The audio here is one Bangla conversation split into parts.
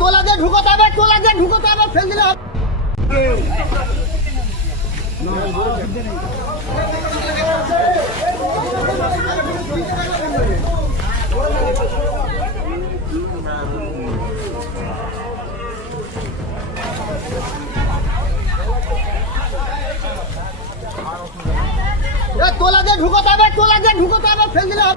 তোলা দিয়ে ঢুকোতে হবে, তোলা দিয়ে ঢুকোতে হবে, ফেল দিলে হবে। তোলা দিয়ে ঢুকোতে হবে, তোলা দিয়ে ঢুকোতে হবে, ফেল দিলে হবে।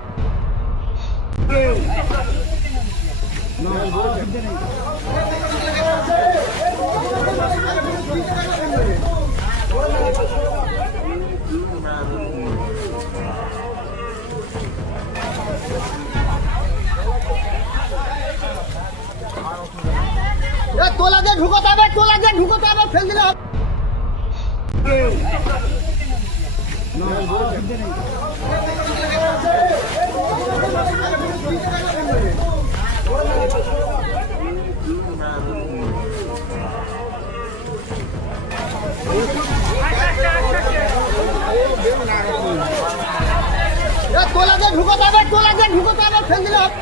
তোলা দিয়ে ঢুকোতে হবে, তোলা দিয়ে ঢুকোতে হবে, ফেল দিলে হবে। তোলা দিয়ে ঢুকোতে হবে, তোলা দিয়ে ঢুকোতে হবে, ফেল দিলে হবে।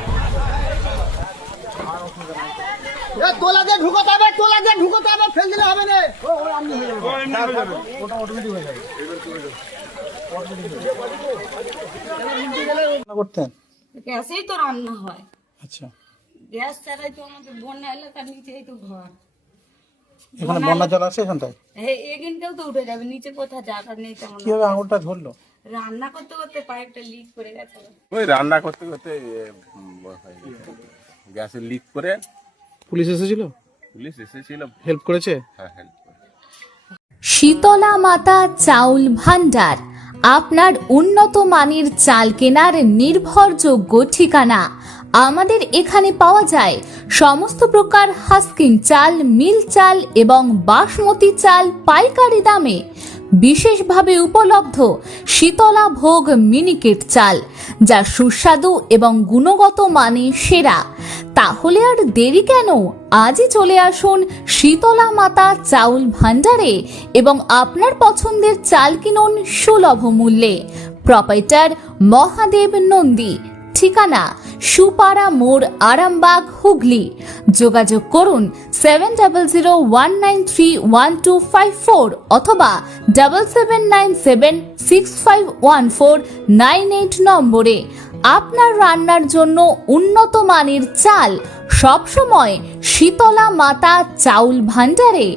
তোলা দিয়ে ঢুকোতে হবে, তোলা দিয়ে ঢুকোতে হবে, ফেল দিলে হবে না। করতেন গ্যাসেই তো রান্না হয়। আচ্ছা, গ্যাস ছাড়াই তো আমাদের বন্যা এলাকার নিচেই তো ঘর। এখানে বন্যা জল আছে এখানটায়? এখানটাও তো উঠে যাবে, নিচে কোথাও জায়গা নেই তেমন। কিভাবে আঙুলটা ধরলো? রান্না করতে করতে পাইপটা লিক করে গেছে। ওই রান্না করতে করতে গ্যাসের লিক করে পুলিশ এসেছিল? পুলিশ এসেছিল, হেল্প করেছে? হ্যাঁ হেল্প করে। শীতলা মাতা চাউল ভান্ডার আপনার উন্নত মানের চাল কেনার নির্ভরযোগ্য ঠিকানা। আমাদের এখানে পাওয়া যায় সমস্ত প্রকার হাস্কিং চাল, মিল চাল এবং বাসমতি চাল পাইকারি দামে। বিশেষভাবে উপলব্ধ শীতলা ভোগ মিনিকেট চাল, যা সুস্বাদু এবং গুণগত মানে সেরা। তাহলে আর দেরি কেন, আজই চলে আসুন শীতলা মাতা চাউল ভান্ডারে এবং আপনার পছন্দের চাল কিনুন সুলভ মূল্যে। প্রোপাইটার মহাদেব নন্দী, ঠিকানা সুপাড়া মোড়, আরামবাগ, হুগলি। যোগাযোগ করুন 7001931254 অথবা 7797651498 নম্বরে। আপনার রান্নার জন্য উন্নত মানের চাল সবসময় শীতলা মাতা চাউল ভান্ডারে।